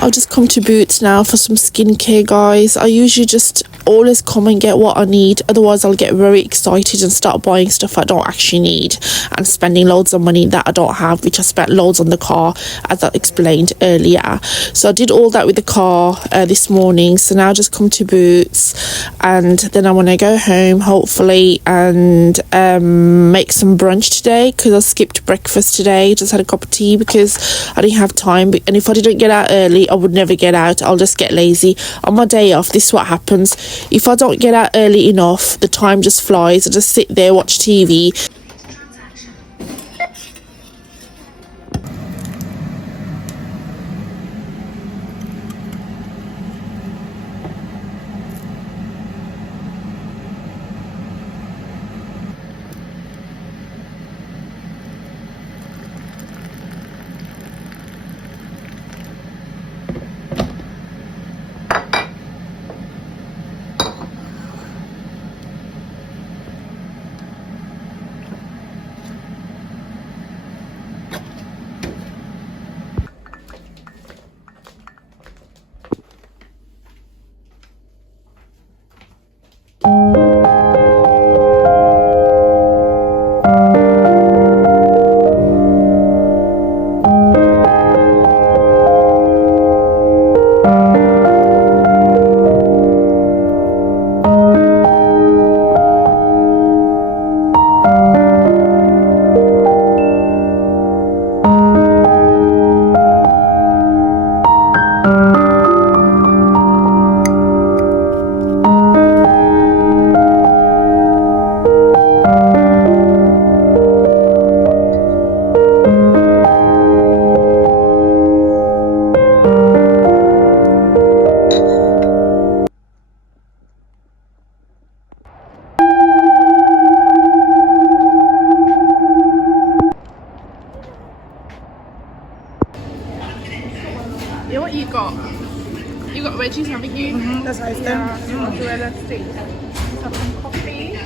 I'll just come to Boots now for some skincare, guys. I usually just always come and get what I need, otherwise I'll get very excited and start buying stuff I don't actually need and spending loads of money that I don't have, which I spent loads on the car, as I explained earlier. So I did all that with the car this morning, so now I just come to Boots, and then I want to go home hopefully and make some brunch today, because I skipped breakfast today. Just had a cup of tea because I didn't have time, and if I didn't get out early I would never get out. I'll just get lazy on my day off. This is what happens if I don't get out early enough. The time just flies. I just sit there, watch TV. Yeah, what you got? You got veggies, haven't you? That's nice. Yeah. Okay, let's see. Have some coffee.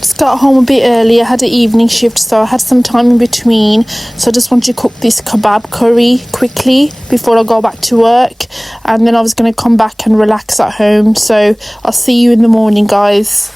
Just got home a bit early. I had an evening shift, so I had some time in between. So I just wanted to cook this kebab curry quickly before I go back to work, and then I was going to come back and relax at home. So I'll see you in the morning, guys.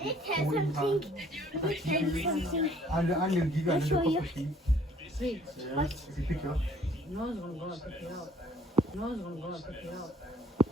It has something. It has something. And I'll give you I'll show another you. cup of tea. Sweet. Yeah, it's a picture. Nose one gonna pick you up. Nose one gonna pick you up.